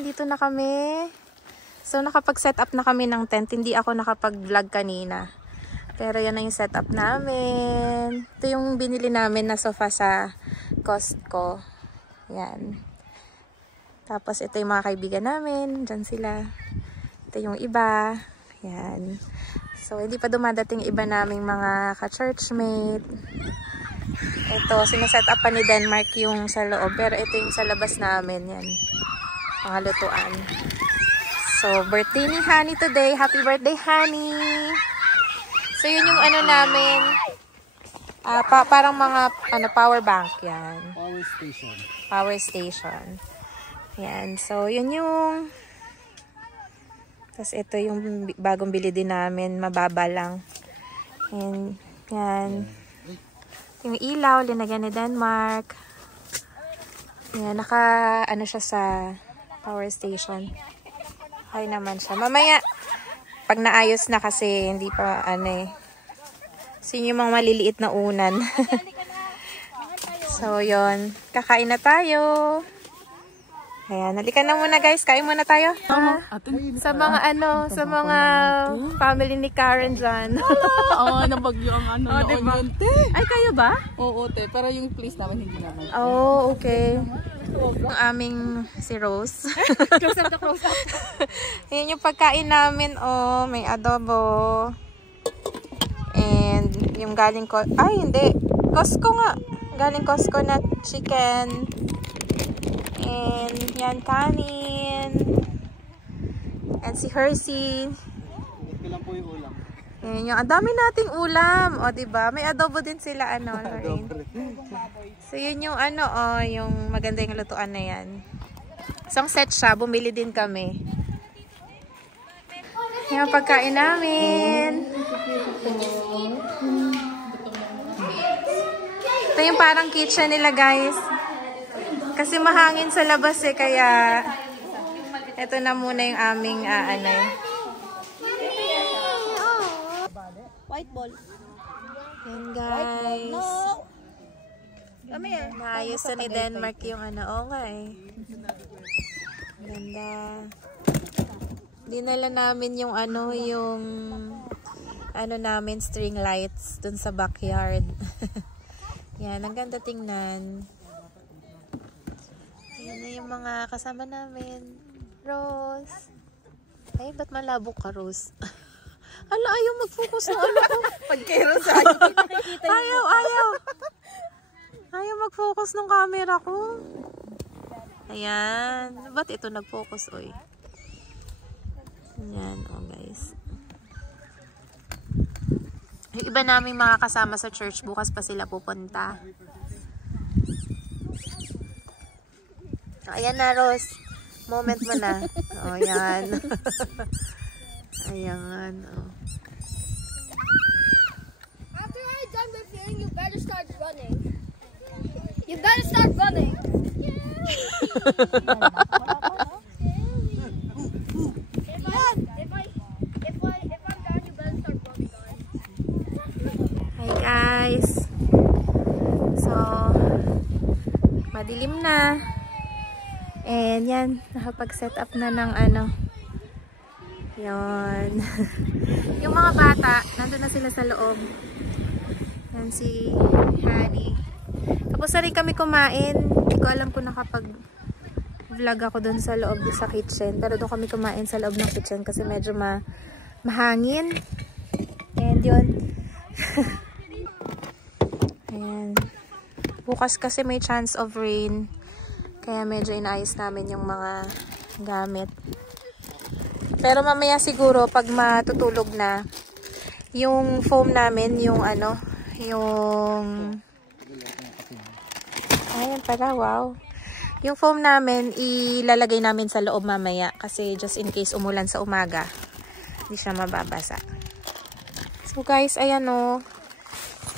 nandito na kami. So, nakapag-set up na kami ng tent. Hindi ako nakapag-vlog kanina. Pero yan na yung setup namin. Ito yung binili namin na sofa sa Costco. Yan. Tapos ito yung mga kaibigan namin. Diyan sila. Ito yung iba. Yan. So, hindi pa dumadating iba naming mga ka-churchmate. Ito, sineset up pa ni Denmark yung sa loob. Pero ito yung sa labas namin. Yan. Mga lutuan. So, birthday ni Honey today. Happy birthday, Honey! So, yun yung ano namin. Parang mga power bank. Yan. Power station. Power station. Yan. So, yun yung... Tapos, ito yung bagong bili din namin. Mababa lang. And, yan. Yung ilaw, linagyan ni Denmark. Yan. Ano siya sa power station. Okay naman siya. Mamaya, pag naayos na kasi, hindi pa, so yung mga maliliit na unan. So, yun. Kakain na tayo. Ayan, halika na muna guys. Kain muna tayo. Sa mga sa mga family ni Karen dyan. Oo, nabagyo ang diba? Ay, kayo ba? Oo, te. Pero yung place namin, hindi naman. Oh, okay. Ang aming si Rose. Close up the close up. Ayan yung pagkain namin. Oh, may adobo. And yung galing ko... Ay, hindi. Costco nga. Galing Costco na chicken. And yan, kanin. And si Hershey. Ilan po yung ulam? Ayan yung... Ang dami nating ulam. O, diba? May adobo din sila, Lorraine. So, yun yung yung maganda yung lutuan na yan. Isang set siya. Bumili din kami. Yung pagkain namin. Ito yung parang kitchen nila, guys. Kasi mahangin sa labas kaya ito na muna yung aming White ball. Yan, guys. Come here. Naayos na ni Denmark yung okay. Ganda. Dinala namin yung yung namin string lights dun sa backyard. Yan, ang ganda tingnan. Ayan na yung mga kasama namin. Rose. Ay, ba't malabo ka, Rose? Hala, ayaw mag-focus ng ko. Pagkero sa Ayaw. Ayaw mag-focus ng camera ko. Ayan. Ba't ito nag-focus, oy? Ayan, guys. Yung iba naming mga kasama sa church, bukas pa sila pupunta. Ayan na, Rose. Moment mo na. O, ayan. Ayan, After I'm done with you, you better start running. You better start running. If I'm done, you better start running, guys. Hi, guys. So, madilim na. And yan, nakapag-set up na ng Yon. Yung mga bata, nandun na sila sa loob. Yan si Honey. Tapos na rin kami kumain. Hindi ko alam kung nakapag-vlog ako dun sa loob sa kitchen. Pero doon kami kumain sa loob ng kitchen kasi medyo mahangin. And yun. Ayan. Bukas kasi may chance of rain. Kaya medyo inaayos namin yung mga gamit. Pero mamaya siguro pag matutulog na, yung foam namin, yung ayan pala, wow. Yung foam namin, ilalagay namin sa loob mamaya. Kasi just in case umulan sa umaga, hindi siya mababasa. So guys, ayan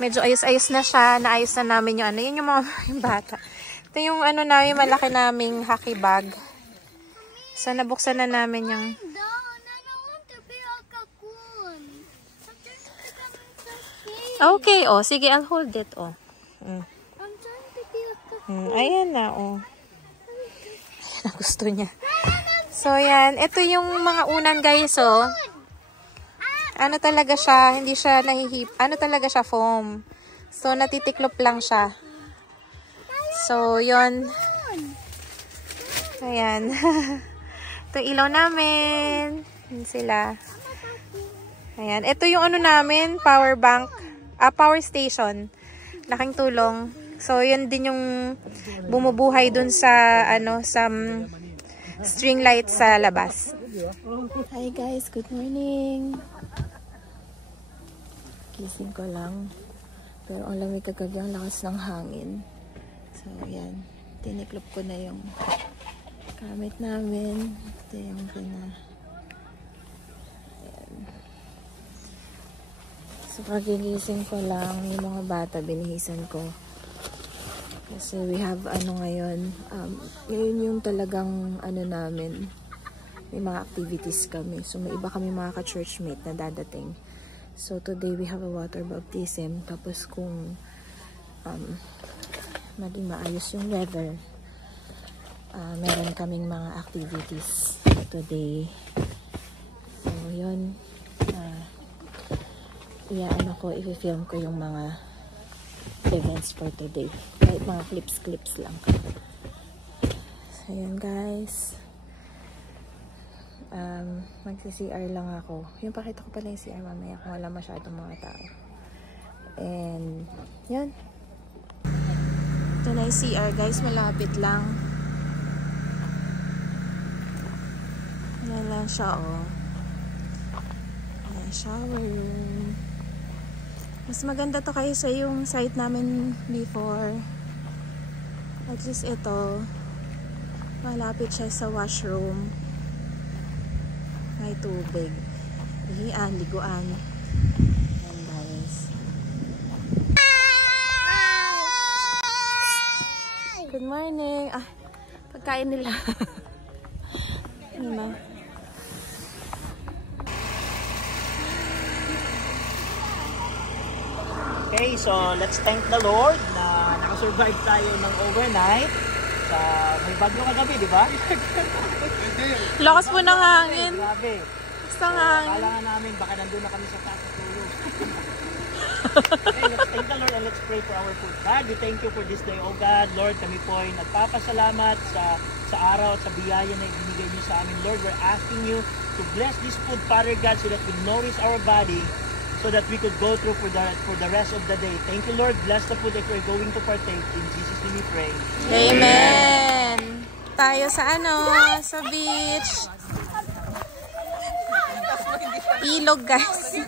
medyo ayos-ayos na siya. Naayos na namin yung yun yung mga yung bata. Ito yung namin, malaki naming hockey bag. So, nabuksan na namin yung... Okay, sige, I'll hold it, Ayan na, Ayan na, gusto niya. So, yan. Ito yung mga unan, guys, oh. Ano talaga siya? Hindi siya nahihip. Ano talaga siya? Foam. So, natitiklop lang siya. So, yun. Ayan. Ito yung ilaw namin. Yan sila. Ayan. Ito yung ano namin, power bank. Power station. Laking tulong. So, yun din yung bumubuhay dun sa, ano, sa string light sa labas. Hi guys, good morning. Gising ko lang. Pero ang lamig kagabi, ang lakas ng hangin. So, ayan. Tiniklop ko na yung gamit namin. Ito yung ayan. So, pagigising ko lang, yung mga bata, binihisan ko. Kasi we have, ano ngayon, ngayon yung talagang, ano namin, may mga activities kami. So, may iba kami mga ka-churchmate na dadating. So, today we have a water baptism. Tapos, kung maging maayos yung weather, meron kaming mga activities today. So, yun. Ano ko, i-film ko yung mga events for today. Kahit mga clips lang. So, yun guys. Magsi-CR lang ako. Yung pakita ko pala yung CR mamaya kung wala masyadong mga tao. And, yun. Ito na yung CR guys. Malapit lang. Yan lang siya, oh. Ayan, shower room. Mas maganda to kaysa yung site namin before. At least ito, malapit siya sa washroom. May tubig. Hihian, liguan. Ayan guys. Good morning. Pagkain nila. Ano na? Okay, so let's thank the Lord na nakasurvive tayo ng overnight sa may bagyo kagabi, di ba? Lakas po ng hangin. Grabe. Basta hangin. Kailangan namin, baka nandun na kami sa taas ng tulog. Okay, let's thank the Lord and let's pray for our food. God, we thank you for this day, oh God. Lord, kami po ay nagpapasalamat sa araw at sa biyaya na ibinigay niyo sa amin. Lord, we're asking you to bless this food, Father God, so that we nourish our body, so that we could go through for the rest of the day. Thank you, Lord. Bless the food that we're going to partake. In Jesus' name we pray. Amen. Tayo sa sa beach. Ilog, guys.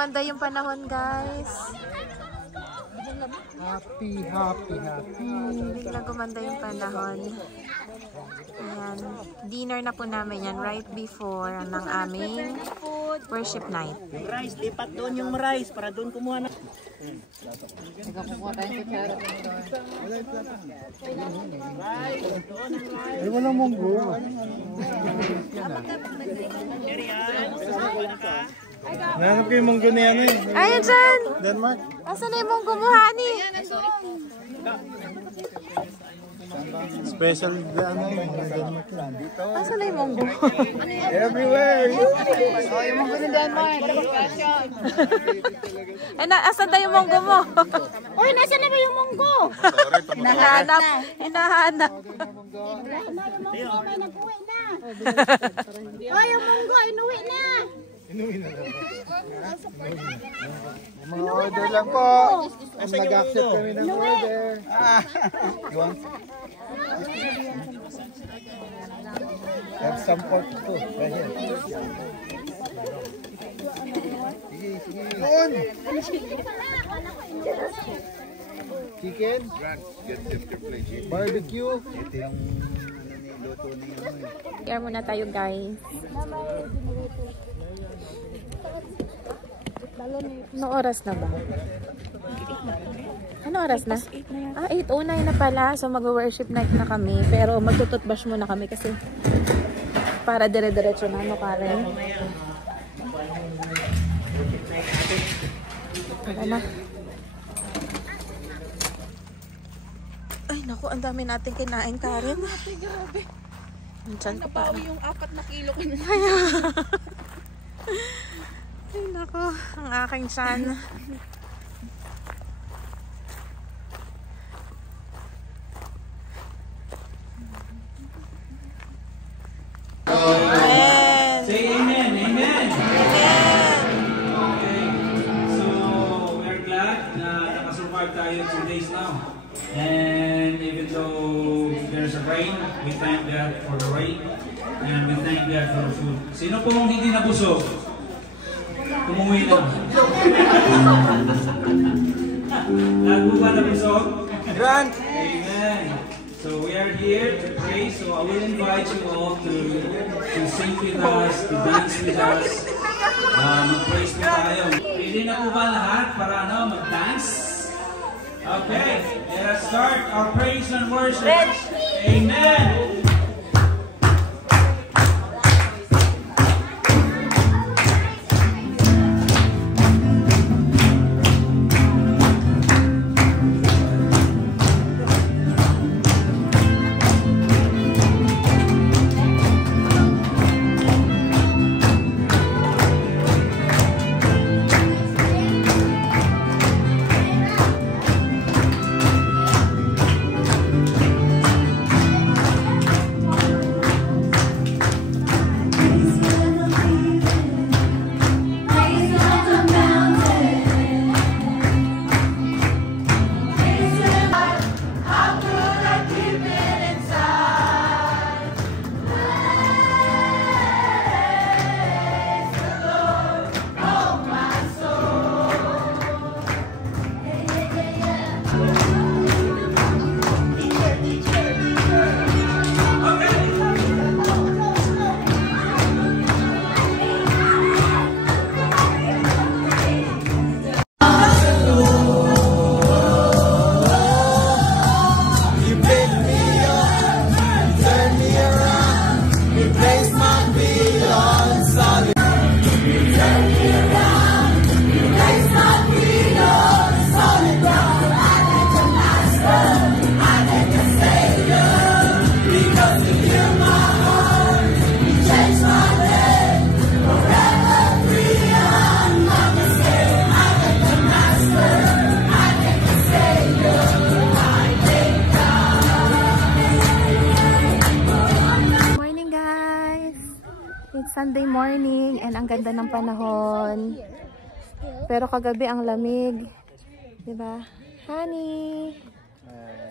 gumanda yung panahon, guys. Happy, happy, happy. Biglang gumanda yung panahon. Ayan. Dinner na po namin yan right before ng aming worship night. Yung rice, lipat doon yung rice para doon kumuha na. Ay, walang munggo. Nahanap ko yung munggo na yan eh. Ayan dyan! Denmark. Asan na yung munggo mo, honey? Special ano, mga Denmark yan. Asan na yung munggo? Everywhere! Oh, yung mga ganun Denmark. Ay, asan na yung munggo mo? Uy, nasa na ba yung munggo? Hinahanap. Hinahanap. Oh, yung munggo, inuwi na. Mga order lang po. Nag-accept kami ng order. You want? Have some pork too. Right here. Sige, sige. Doon! Chicken? Barbecue? Ito yung luto niyo. Kaya muna tayo, guys. Anong oras na ba? Ano oras na? 8:09 na pala. So mag-worship night na kami. Pero magtututbash muna kami kasi para dire-diretso na, no, Karen? Tara na. Ay, naku, ang dami natin kinain, Karen. Grabe. Diyan ko pa. Nabawi yung 4 kilo ko na. Ay, naku, ang aking tiyan. Amen. Say amen, amen. Amen. Okay. So, we're glad na nakasurvive tayo 2 days now. And even though there's a rain, we thank God for the rain. And we thank God for the food. Sino pong hindi nabusog? Tumuwi na. Lahat po ba nabusog? Grant! Amen. So we are here to pray. So I will invite you all to sing with us, to dance with us. Mag-praise po tayo. Ready na po ba lahat para mag-dance? Okay, let us start our praise and worship. Amen. Sunday morning and ang ganda ng panahon. Pero kagabi ang lamig. Diba? Honey!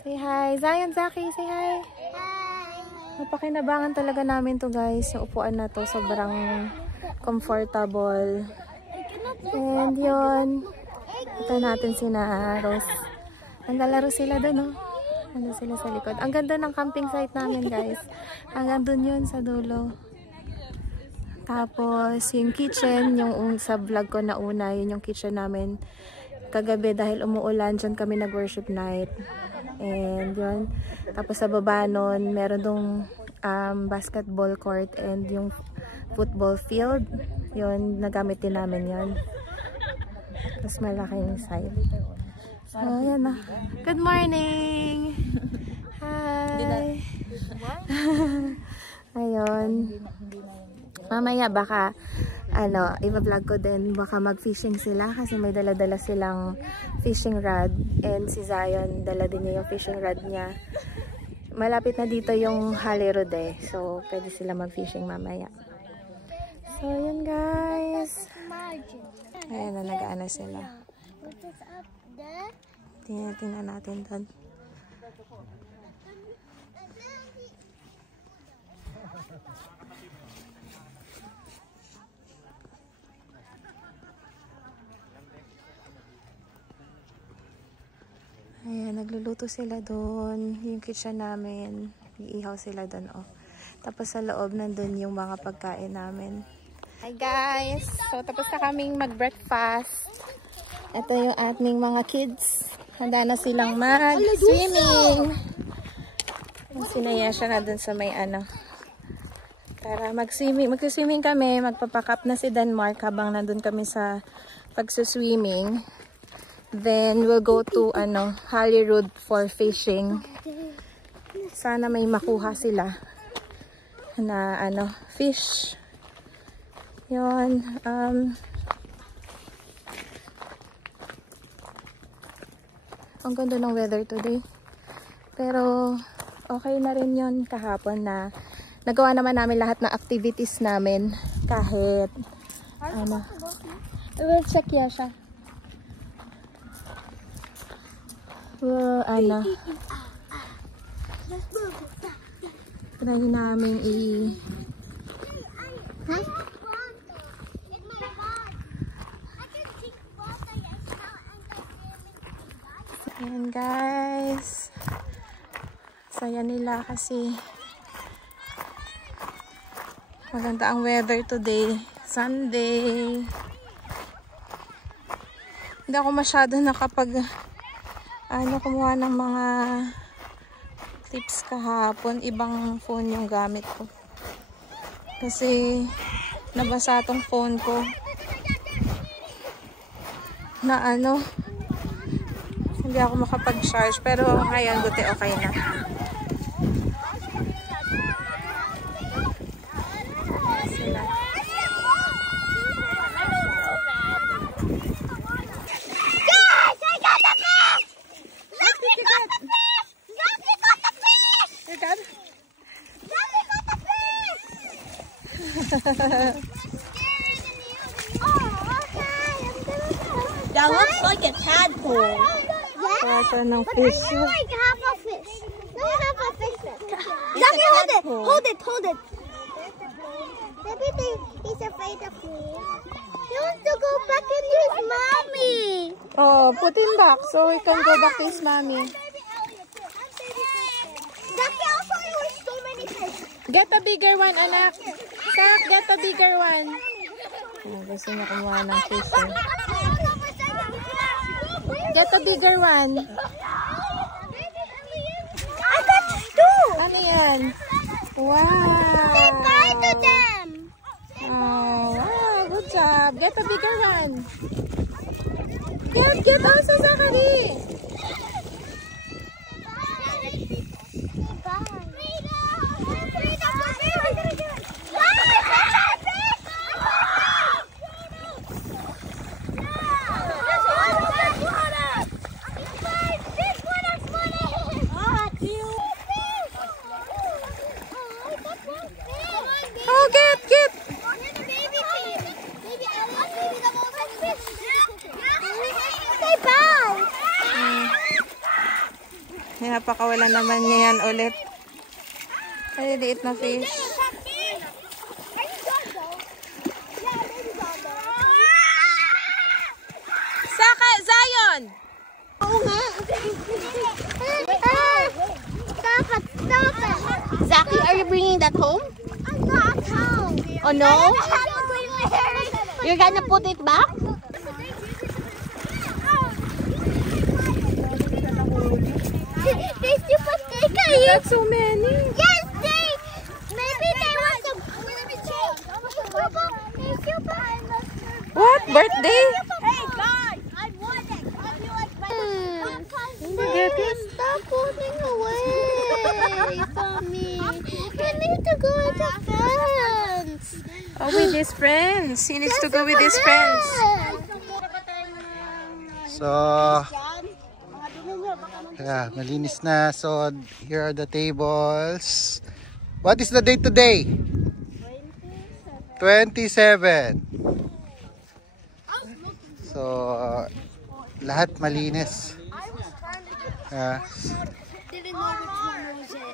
Say hi! Zion, Zaki, say hi! Hi! Napakinabangan talaga namin to, guys. Yung upuan na to, sobrang comfortable. I cannot And yun, ito natin sina Rose. Naglalaro sila doon, oh. Ano sila sa likod. Ang ganda ng camping site namin, guys. Hanggang doon yun sa dulo. Tapos, yung kitchen, yung sa vlog ko na una, yun yung kitchen namin. Kagabi dahil umuulan, dyan kami nag-worship night. And yun. Tapos sa baba nun, meron dong basketball court and yung football field. Yun, nagamit din namin yun. Tapos malaking side. So, ayan na. Good morning! Hi! Ayun. Mamaya baka, i-vlog ko din, baka mag-fishing sila kasi may dala-dala silang fishing rod. And si Zion, dala din niya yung fishing rod niya. Malapit na dito yung Holyrood so pwede sila mag-fishing mamaya. So, yun guys. Ayan na, nag-aano sila. Tingnan natin doon. Ayan, nagluluto sila doon. Yung kitchen namin. Iihaw sila doon, oh. Tapos sa loob nandun yung mga pagkain namin. Hi guys! So, tapos na kaming mag-breakfast. Ito yung ating mga kids. Handa na silang mag-swimming. Sinaya siya na dun sa may Para mag-swimming kami. Magpapack up na si Denmark habang nandun kami sa pagsuswimming. Then, we'll go to Holyrood for fishing. Sana may makuha sila na fish. Yun. Ang ganda ng weather today. Pero, okay na rin yun kahapon na nagawa naman namin lahat ng activities namin. Kahit, we'll check siya. Well, try namin Ayan guys, saya nila kasi maganda ang weather today, Sunday. Hindi ako masyado nakapag kumuha ng mga tips kahapon. Ibang phone yung gamit ko kasi nabasa tong phone ko na hindi ako makapag-charge, pero ngayon buti okay na. Sila. Guys, I got the fish! Look, we got the fish! Look, we got the fish! You got? Look, we got the fish! That looks like a tadpole. Ito ng But fish. I like half a fish. No, half a fish. Daddy, hold it. Hold it. Hold it. Maybe he's afraid of me. He wants to go back into his mommy. Oh, put him back so he can go back to his mommy. Daddy also has so many fish. Get a bigger one, anak. Sak, get a bigger one. Oh, gusto niya kumuha ng fish. Get a bigger one. I got two. Ano yan? Wow. Say bye to them. Oh, wow. Good job. Get a bigger one. Get also, Zachary. Oh, get. Say bye. Napakawalan naman niya yan ulit. Ay, liit na fish. at home? I'm not at home. Oh no? You're gonna put it back? They super sticker. That's so many. Yes, maybe they want to. They super. What? Birthday? Hey guys, I want it. Stop pulling away from me. I need to go with the fence. Oh, with his friends. He needs to go with his friends. So, yeah, malinis na. So, here are the tables. What is the date today? 27. So, lahat malinis. Yeah. Didn't know which one was it.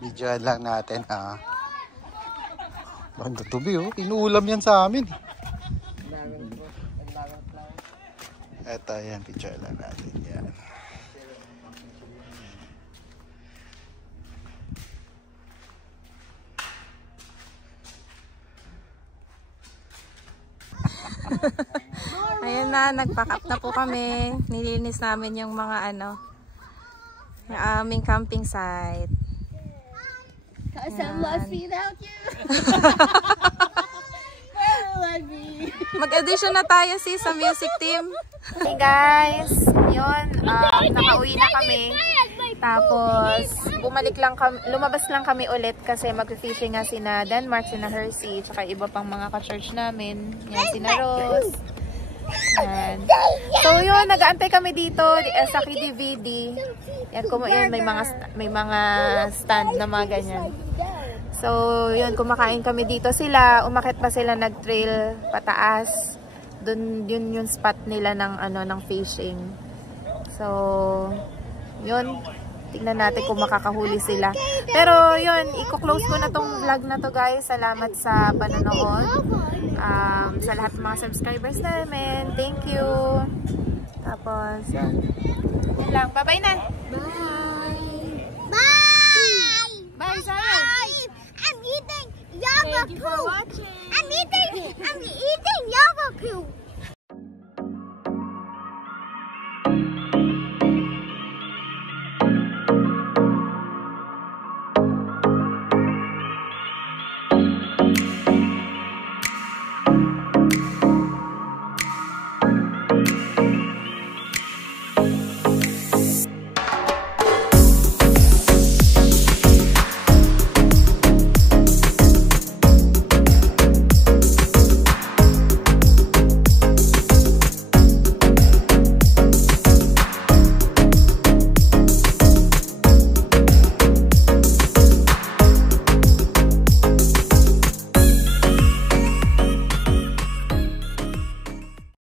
Videoan lang natin, ha. Ang tutubi, oh. Inuulam yan sa amin. Eto, yan. Videoan lang natin. Yan. Ayan na, nag-pack up na po kami. Nilinis namin yung mga yung aming camping site. Cause I'm lost without you. Mag-audition na tayo sa music team. Hey guys, yun, nakauwi na kami. Tapos, lumabas lang kami ulit kasi mag-fishing nga sina Denmark, sina Hershey, tsaka iba pang mga ka-church namin. Yan, sina Rose. Yan. So yun, nag-aantay kami dito sa KDVD. Yan, may mga stand na mga ganyan. So yun, kumakain kami dito. Umakit pa sila, nag-trail pataas. Dun yun yung spot nila ng fishing. So yun, tingnan natin kung makakahuli sila. Pero yun, i-close ko na tong vlog na to guys. Salamat sa panonood. Sa lahat ng mga subscribers namin. Thank you. Tapos, yun lang. Bye-bye na. Bye. Bye, Zion. I'm eating Java Thank you for too. watching. I'm eating